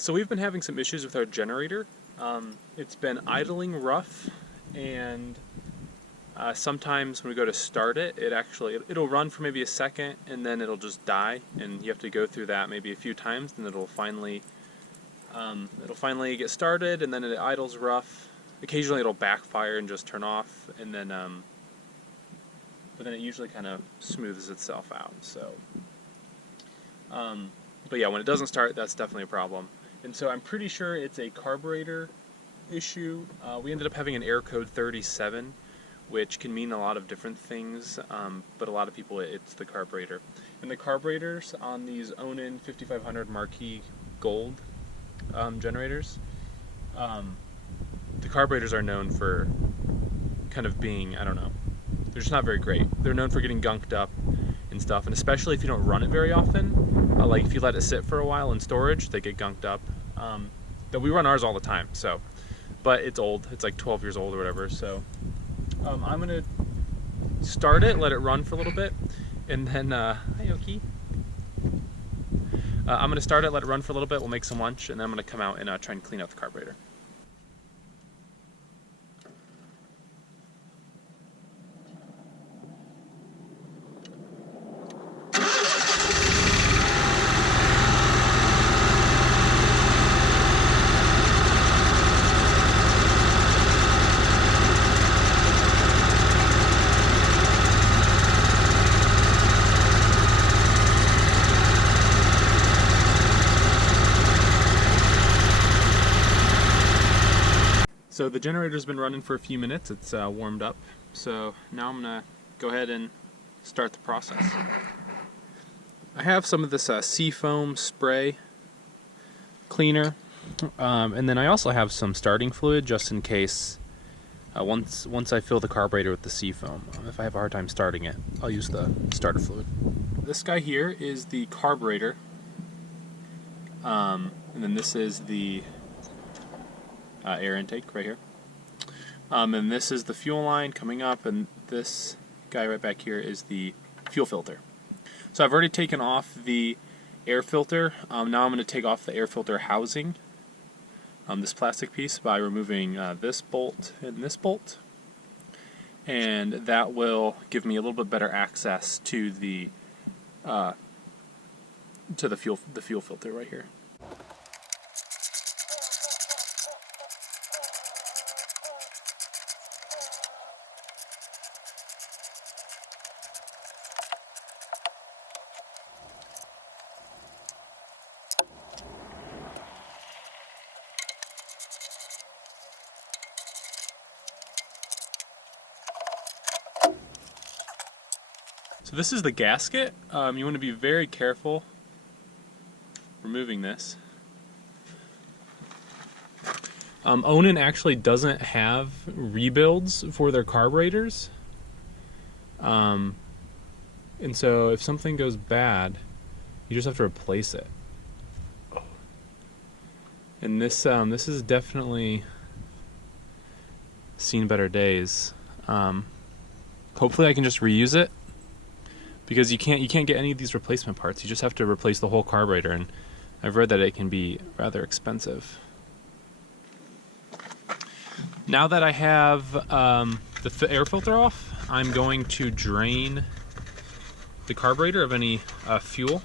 So we've been having some issues with our generator. It's been idling rough, and sometimes when we go to start it, it'll run for maybe a second and then it'll just die, and you have to go through that maybe a few times, and it'll finally get started, and then it idles rough. Occasionally it'll backfire and just turn off, and then but then it usually kind of smooths itself out. So, but yeah, when it doesn't start, that's definitely a problem. And so I'm pretty sure it's a carburetor issue. We ended up having an error code 37, which can mean a lot of different things, but a lot of people, it's the carburetor. And the carburetors on these Onan 5500 Marquee Gold generators, the carburetors are known for kind of being, I don't know, they're just not very great. They're known for getting gunked up and stuff, and especially if you don't run it very often, like if you let it sit for a while in storage, they get gunked up. But we run ours all the time, so, but it's old, it's like 12 years old or whatever, so I'm gonna start it, let it run for a little bit, and then, hi Oki. I'm gonna start it, let it run for a little bit, we'll make some lunch, and then I'm gonna come out and try and clean out the carburetor. So the generator's been running for a few minutes, it's warmed up, so now I'm going to go ahead and start the process. I have some of this seafoam spray cleaner, and then I also have some starting fluid just in case, once I fill the carburetor with the seafoam, if I have a hard time starting it, I'll use the starter fluid. This guy here is the carburetor, and then this is the air intake right here, and this is the fuel line coming up, and this guy right back here is the fuel filter. So I've already taken off the air filter. Now I'm going to take off the air filter housing, this plastic piece, by removing this bolt and this bolt, and that will give me a little bit better access to the fuel filter right here. So this is the gasket. You want to be very careful removing this. Onan actually doesn't have rebuilds for their carburetors, and so if something goes bad, you just have to replace it. And this has definitely seen better days. Hopefully I can just reuse it, because you can't get any of these replacement parts. You just have to replace the whole carburetor, and I've read that it can be rather expensive. Now that I have the air filter off, I'm going to drain the carburetor of any fuel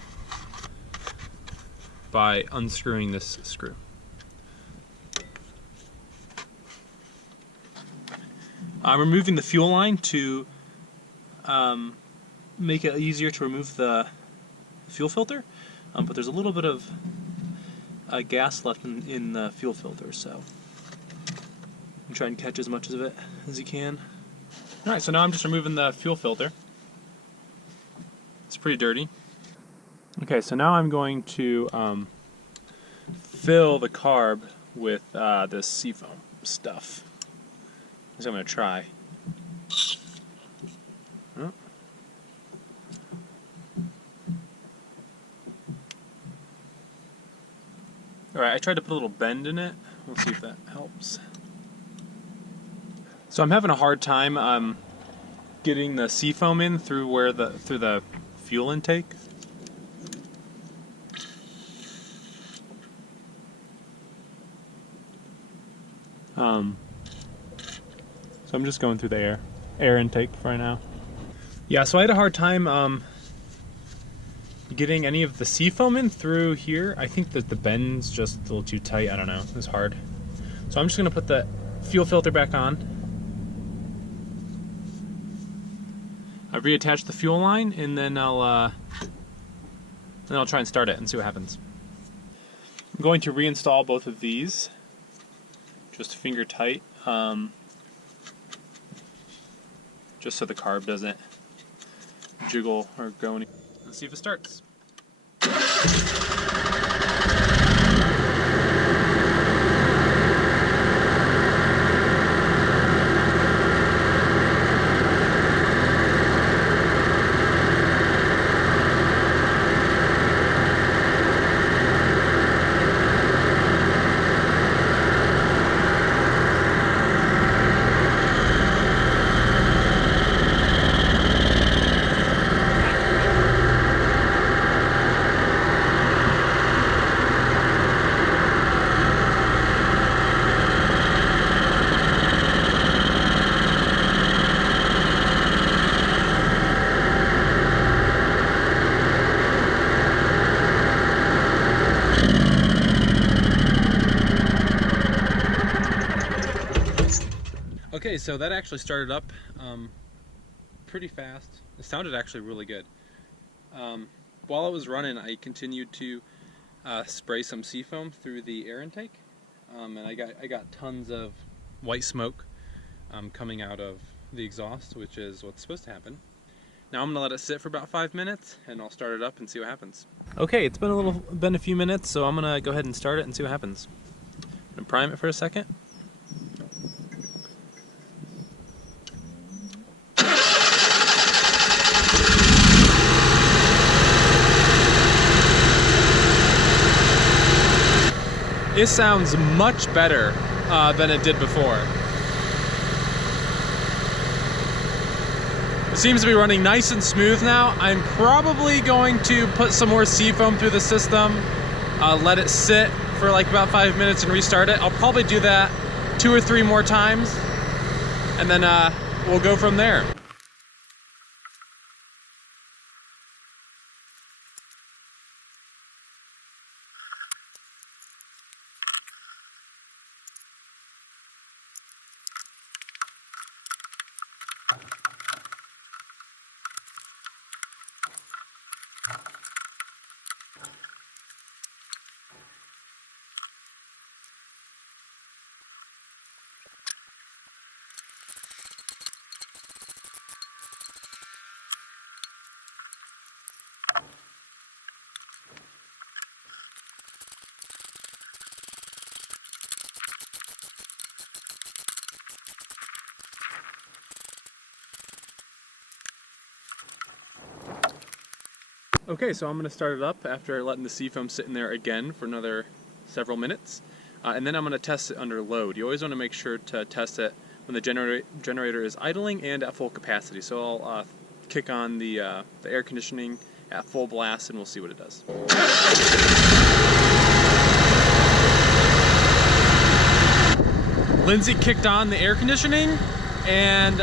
by unscrewing this screw. I'm removing the fuel line to make it easier to remove the fuel filter, but there's a little bit of gas left in the fuel filter, so I'm trying to catch as much of it as you can. Alright, so now I'm just removing the fuel filter. It's pretty dirty. Okay, so now I'm going to fill the carb with this seafoam stuff. So I'm going to try. Oh. Alright, I tried to put a little bend in it. We'll see if that helps. So I'm having a hard time getting the seafoam in through the fuel intake. So I'm just going through the air intake right now. Yeah, so I had a hard time getting any of the seafoam in through here. I think that the bend's just a little too tight. I don't know. It was hard. So I'm just going to put the fuel filter back on. I've reattached the fuel line, and then I'll try and start it and see what happens. I'm going to reinstall both of these, just finger tight, just so the carb doesn't jiggle or go any. Let's see if it starts. Okay, so that actually started up pretty fast. It sounded actually really good. While it was running, I continued to spray some seafoam through the air intake, and I got tons of white smoke coming out of the exhaust, which is what's supposed to happen. Now I'm gonna let it sit for about 5 minutes, and I'll start it up and see what happens. Okay, it's been a few minutes, so I'm gonna go ahead and start it and see what happens. I'm gonna prime it for a second. It sounds much better than it did before. It seems to be running nice and smooth now. I'm probably going to put some more seafoam through the system, let it sit for like about 5 minutes and restart it. I'll probably do that 2 or 3 more times, and then we'll go from there. Okay, so I'm going to start it up after letting the seafoam sit in there again for another several minutes. And then I'm going to test it under load. You always want to make sure to test it when the generator is idling and at full capacity. So I'll kick on the air conditioning at full blast and we'll see what it does. Lindsay kicked on the air conditioning, and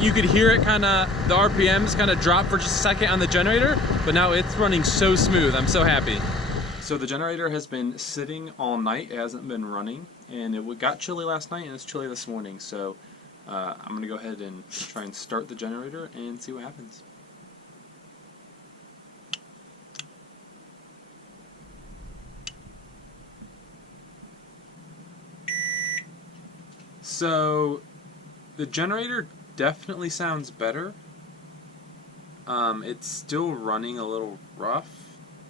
you could hear it kind of, the RPMs kind of drop for just a second on the generator, but now it's running so smooth. I'm so happy. So the generator has been sitting all night. It hasn't been running, and it got chilly last night and it's chilly this morning. So I'm going to go ahead and try and start the generator and see what happens. So the generator definitely sounds better. It's still running a little rough.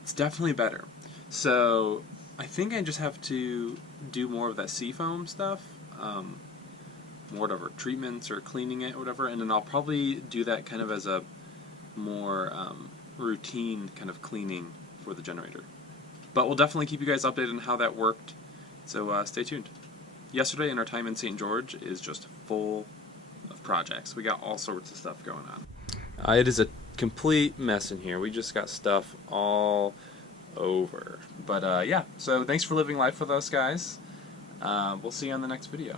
It's definitely better. So I think I just have to do more of that seafoam stuff, whatever, treatments or cleaning it or whatever, and then I'll probably do that kind of as a more routine kind of cleaning for the generator. But we'll definitely keep you guys updated on how that worked, so stay tuned. Yesterday in our time in St. George is just full of projects. We got all sorts of stuff going on. It is a complete mess in here. We just got stuff all over. But yeah, so thanks for living life with us, guys. We'll see you on the next video.